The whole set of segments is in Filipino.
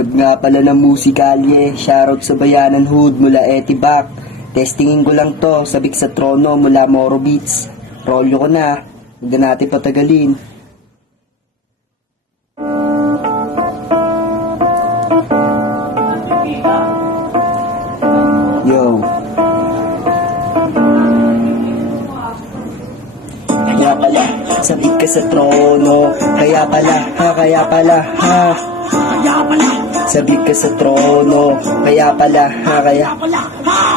Ganap nga pala ng musikalye, shoutout sa Bayanan Hood mula Etibac. Testingin ko lang to, sabik sa trono mula Moro Beats. Rolyo ko na, huwag na natin patagalin. Yo. Kaya pala, sabik ka sa trono. Kaya pala, ha, kaya pala, ha. Kaya pala, sabik ka sa trono. Kaya pala, ha, kaya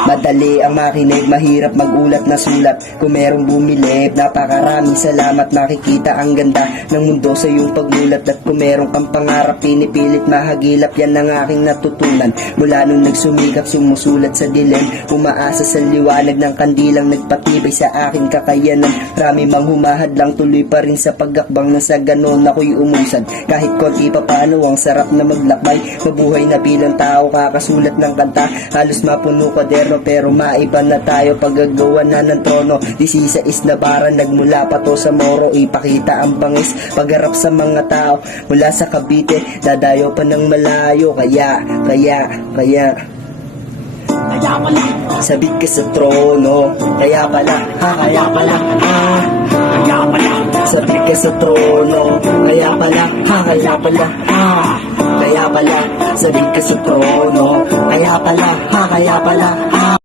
madali ang makinig, mahirap magulat na sulat. Kung merong bumili, napakaraming salamat. Nakikita ang ganda ng mundo sa iyong pagmulat. At kung merong kang pangarap, pinipilit mahagilap. Yan ang aking natutunan mula nung nagsumikap, sumusulat sa dilim. Umaasa sa liwanag ng kandilang nagpatibay sa aking kakayanan. Rami mang humahadlang, tuloy pa rin sa pagakbang na sa ganon ako'y umusad. Kahit konti pa paano, ang sarap na maglakbay. Mabuhay na bilang tao, kakasulat ng kanta. Halos mapuno kwaderno pero maiba na tayo. Paggagawa na ng trono, 16 na bara. Nagmula pa to sa Moro, ipakita ang bangis. Pagharap sa mga tao, mula sa Cavite, dadayo pa ng malayo. Kaya pala, sabik ka sa trono. Kaya pala, ha, kaya pala, ha. Kaya pala, sabik ka sa trono. Kaya pala, ha, kaya pala, ha. Kaya pala, sabik ka sa trono. Kaya pala, ha, kaya pala, ha.